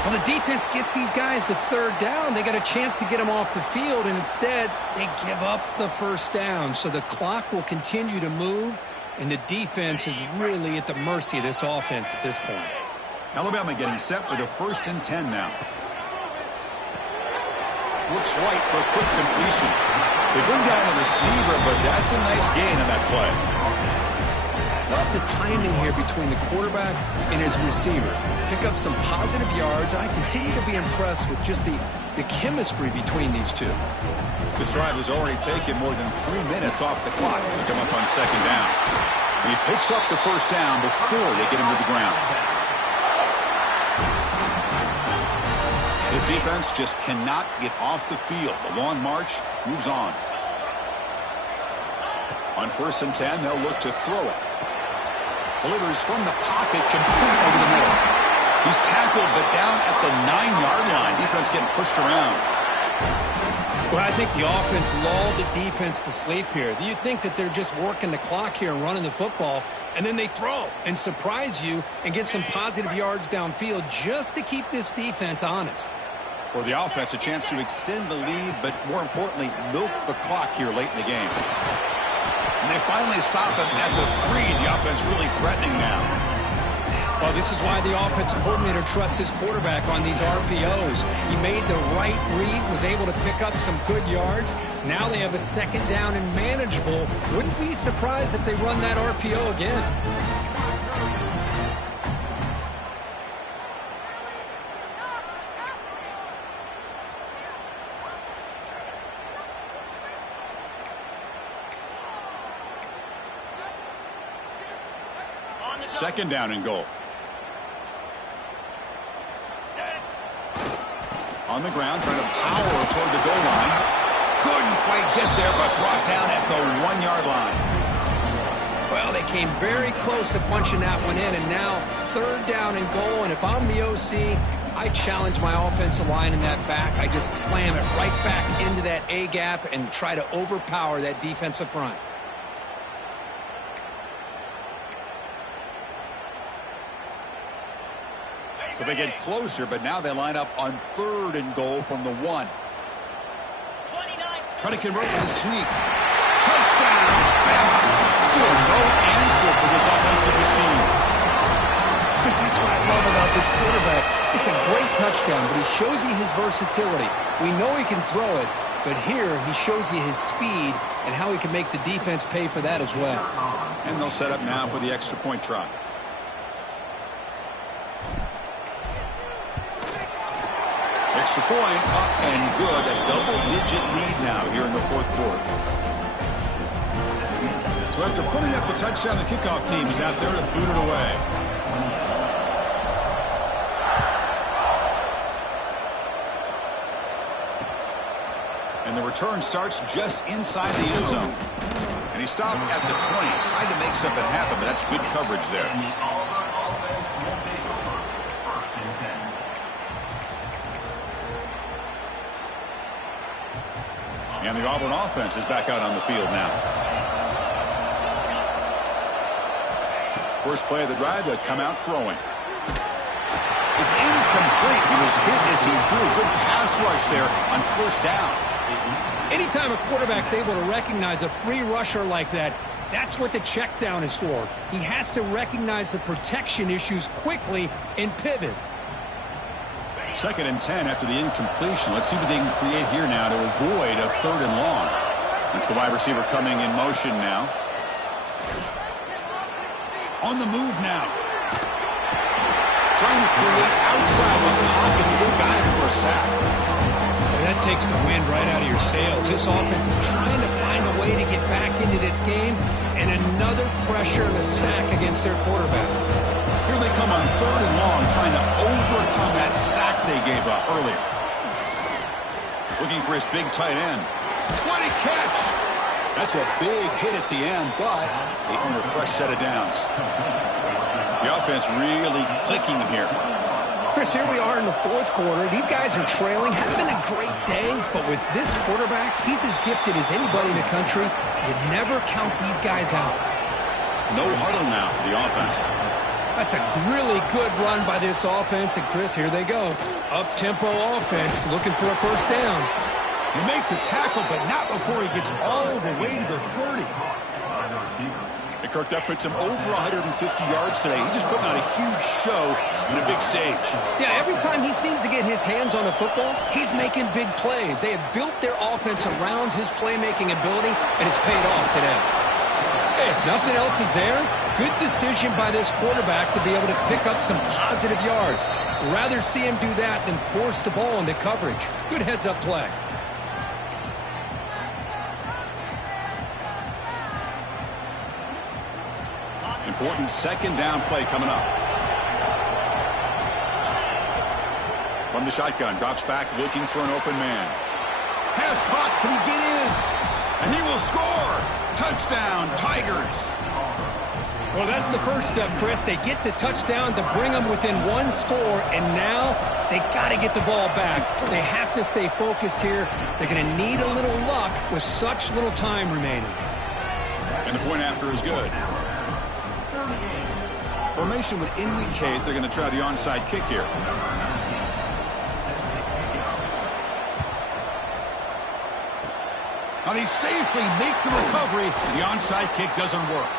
Well, the defense gets these guys to 3rd down. They got a chance to get them off the field, and instead they give up the 1st down. So the clock will continue to move, and the defense is really at the mercy of this offense at this point. Alabama getting set with a 1st and 10 now. Looks right for a quick completion. They bring down the receiver, but that's a nice gain on that play. Love the timing here between the quarterback and his receiver. Pick up some positive yards. I continue to be impressed with just the chemistry between these two. This drive has already taken more than 3 minutes off the clock to come up on 2nd down. And he picks up the 1st down before they get him to the ground. This defense just cannot get off the field. The long march moves on. On 1st and 10, they'll look to throw it. Delivers from the pocket, complete over the middle. He's tackled, but down at the 9-yard line. Defense getting pushed around. Well, I think the offense lulled the defense to sleep here. You think that they're just working the clock here and running the football, and then they throw and surprise you and get some positive yards downfield just to keep this defense honest. For the offense, a chance to extend the lead, but more importantly, milk the clock here late in the game. And they finally stop him at the 3. The offense really threatening now. Well, this is why the offensive coordinator trusts his quarterback on these RPOs. He made the right read, was able to pick up some good yards. Now they have a 2nd down and manageable. Wouldn't be surprised if they run that RPO again. Second down and goal. On the ground, trying to power toward the goal line. Couldn't quite get there, but brought down at the 1-yard line. Well, they came very close to punching that one in, and now 3rd down and goal. And if I'm the OC, I challenge my offensive line in that back. I just slam it right back into that A-gap and try to overpower that defensive front. So they get closer, but now they line up on 3rd and goal from the 1. Trying to convert with a sweep. Touchdown! Still no answer for this offensive machine. Chris, that's what I love about this quarterback. It's a great touchdown, but he shows you his versatility. We know he can throw it, but here he shows you his speed and how he can make the defense pay for that as well. And they'll set up now for the extra point try. Extra point, up and good. A double-digit lead now here in the 4th quarter. So after putting up a touchdown, the kickoff team is out there to boot it away. And the return starts just inside the end zone. And he stopped at the 20, trying to make something happen, but that's good coverage there. And the Auburn offense is back out on the field now. First play of the drive, they come out throwing. It's incomplete. He was hit as he threw. Good pass rush there on 1st down. Anytime a quarterback's able to recognize a free rusher like that, that's what the check down is for. He has to recognize the protection issues quickly and pivot. 2nd and 10 after the incompletion. Let's see what they can create here now to avoid a 3rd and long. That's the wide receiver coming in motion now. On the move now. Trying to create outside the pocket. They got him for a sack. that takes the wind right out of your sails. This offense is trying to find a way to get back into this game, and another pressure and a sack against their quarterback. Here they come on 3rd and long, trying to overcome that sack they gave up earlier. Looking for his big tight end. What a catch! That's a big hit at the end, but they earn a fresh set of downs. The offense really clicking here. Chris, here we are in the 4th quarter. These guys are trailing. Hasn't been a great day, but with this quarterback, he's as gifted as anybody in the country. You never count these guys out. No huddle now for the offense. That's a really good run by this offense, and Chris, here they go. Up-tempo offense looking for a first down. You make the tackle, but not before he gets all the way to the 30. And Kirk, that puts him over 150 yards today. He just putting on a huge show on a big stage. Yeah, every time he seems to get his hands on the football, he's making big plays. They have built their offense around his playmaking ability, and it's paid off today. Hey, if nothing else is there, good decision by this quarterback to be able to pick up some positive yards. Rather see him do that than force the ball into coverage. Good heads-up play. Important 2nd down play coming up. From the shotgun, drops back looking for an open man. Pass caught, can he get in? And he will score! Touchdown, Tigers! Well, that's the first step, Chris. They get the touchdown to bring them within 1 score, and now they got to get the ball back. They have to stay focused here. They're going to need a little luck with such little time remaining. And the point after is good. Formation would indicate they're going to try the onside kick here. Now they safely make the recovery. The onside kick doesn't work.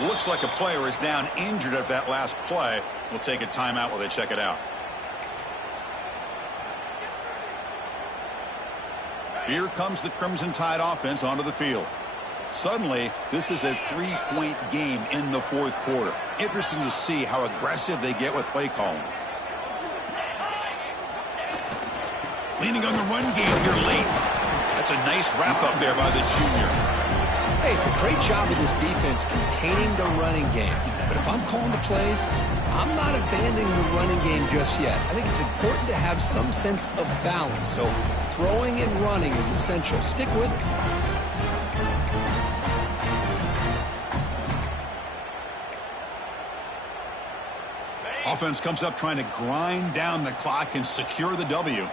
Looks like a player is down injured at that last play. We'll take a timeout while they check it out. Here comes the Crimson Tide offense onto the field. Suddenly, this is a 3-point game in the 4th quarter. Interesting to see how aggressive they get with play calling. Leaning on the run game here late. That's a nice wrap-up there by the junior. Hey, it's a great job of this defense containing the running game. But if I'm calling the plays, I'm not abandoning the running game just yet. I think it's important to have some sense of balance. So throwing and running is essential. Stick with it. Offense comes up trying to grind down the clock and secure the W.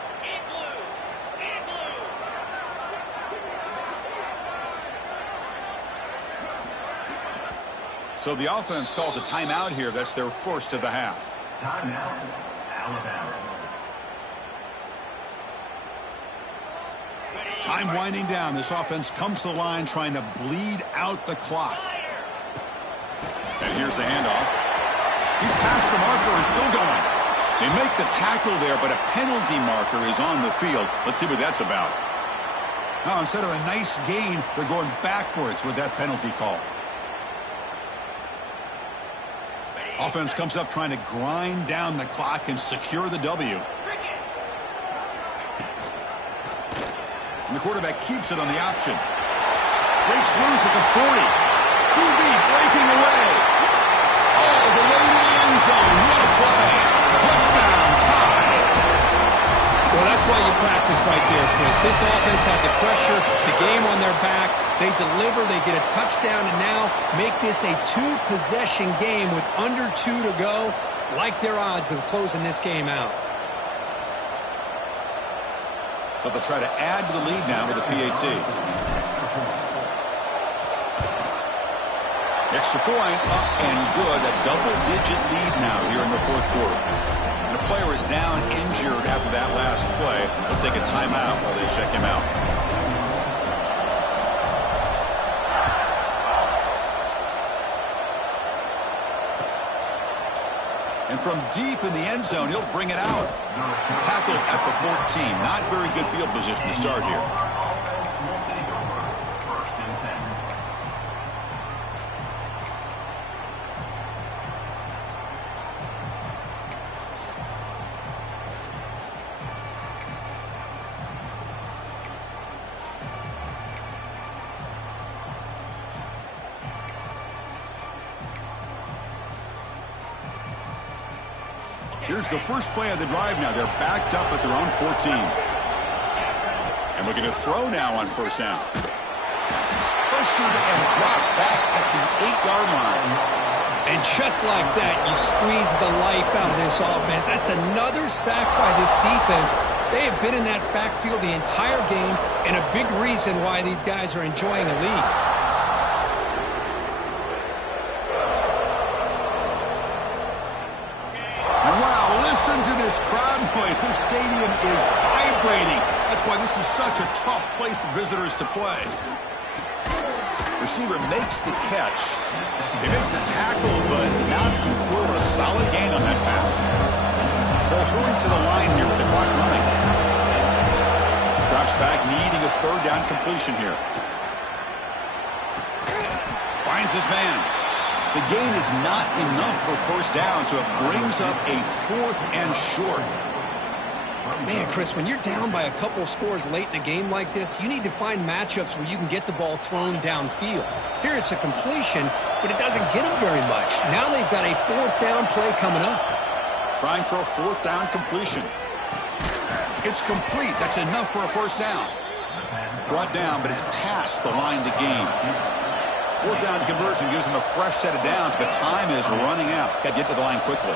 So the offense calls a timeout here. That's their first of the half. Timeout, Alabama. Time winding down. This offense comes to the line trying to bleed out the clock. And here's the handoff. He's past the marker and still going. They make the tackle there, but a penalty marker is on the field. Let's see what that's about. Now, instead of a nice gain, they're going backwards with that penalty call. Offense comes up trying to grind down the clock and secure the W. And the quarterback keeps it on the option. Breaks loose at the 40. QB breaking away. All the way to the end zone. What a play. Touchdown, tie. Well, that's why you practice right there, Chris. This offense had the pressure, the game on their back. They deliver, they get a touchdown, and now make this a 2-possession game with under 2 to go. Like their odds of closing this game out. So they'll try to add to the lead now with a PAT. Extra point, up and good. A double-digit lead now here in the 4th quarter. And the player is down injured after that last play. Let's take a timeout while they check him out. And from deep in the end zone, he'll bring it out. Tackled at the 14. Not very good field position to start here. Here's the first play of the drive now. They're backed up at their own 14. And looking to throw now on first down. Pressured and dropped back at the 8-yard line. And just like that, you squeeze the life out of this offense. That's another sack by this defense. They have been in that backfield the entire game, and a big reason why these guys are enjoying a lead. And wow, listen to this crowd noise. This stadium is vibrating. That's why this is such a tough place for visitors to play. Receiver makes the catch. They make the tackle, but not before a solid gain on that pass. They'll hurry to the line here with the clock running. Drops back, needing a third down completion here. Finds his man. The gain is not enough for first down, so it brings up a 4th and short. Man, Chris, when you're down by a couple scores late in a game like this, you need to find matchups where you can get the ball thrown downfield. Here it's a completion, but it doesn't get them very much. Now they've got a 4th down play coming up. Trying for a 4th down completion. It's complete. That's enough for a first down. Brought down, but it's past the line to gain. 4th down conversion gives them a fresh set of downs, but time is running out. Got to get to the line quickly.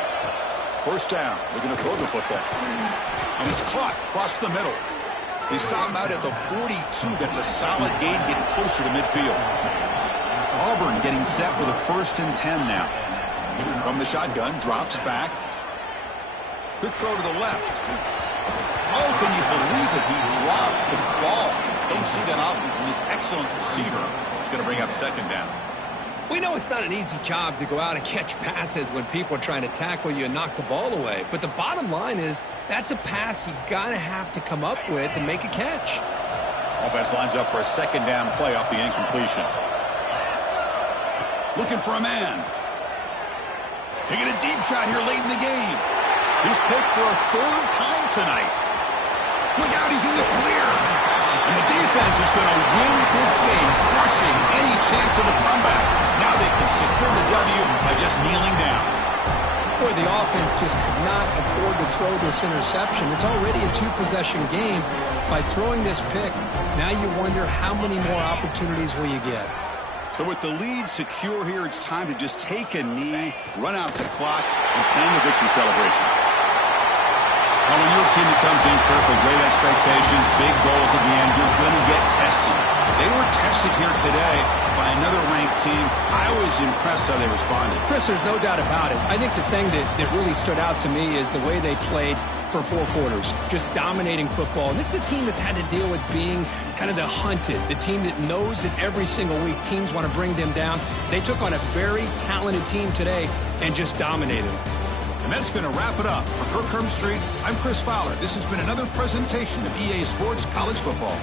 First down. Looking to throw the football. And it's caught across the middle. They stop him out at the 42. That's a solid gain, getting closer to midfield. Auburn getting set with a 1st and 10 now. From the shotgun, drops back. Quick throw to the left. Oh, can you believe it? He dropped the ball. Don't see that often from this excellent receiver. He's going to bring up 2nd down. We know it's not an easy job to go out and catch passes when people are trying to tackle you and knock the ball away. But the bottom line is that's a pass you got to have to come up with and make a catch. Offense lines up for a 2nd down play off the incompletion. Looking for a man. Taking a deep shot here late in the game. He's picked for a 3rd time tonight. Look out, he's in the clear. And the defense is going to win this game, crushing any chance of a comeback. Now they can secure the W by just kneeling down. Boy, the offense just could not afford to throw this interception. It's already a 2-possession game. By throwing this pick, now you wonder how many more opportunities will you get. So with the lead secure here, it's time to just take a knee, run out the clock, and plan the victory celebration. Well, when you're a team that comes in, Kirk, with great expectations, big goals at the end, you're going to get tested. They were tested here today by another ranked team. I was impressed how they responded. Chris, there's no doubt about it. I think the thing that really stood out to me is the way they played for 4 quarters, just dominating football. And this is a team that's had to deal with being kind of the hunted, the team that knows that every single week teams want to bring them down. They took on a very talented team today and just dominated them. And that's going to wrap it up. For Kirk Street, I'm Chris Fowler. This has been another presentation of EA Sports College Football.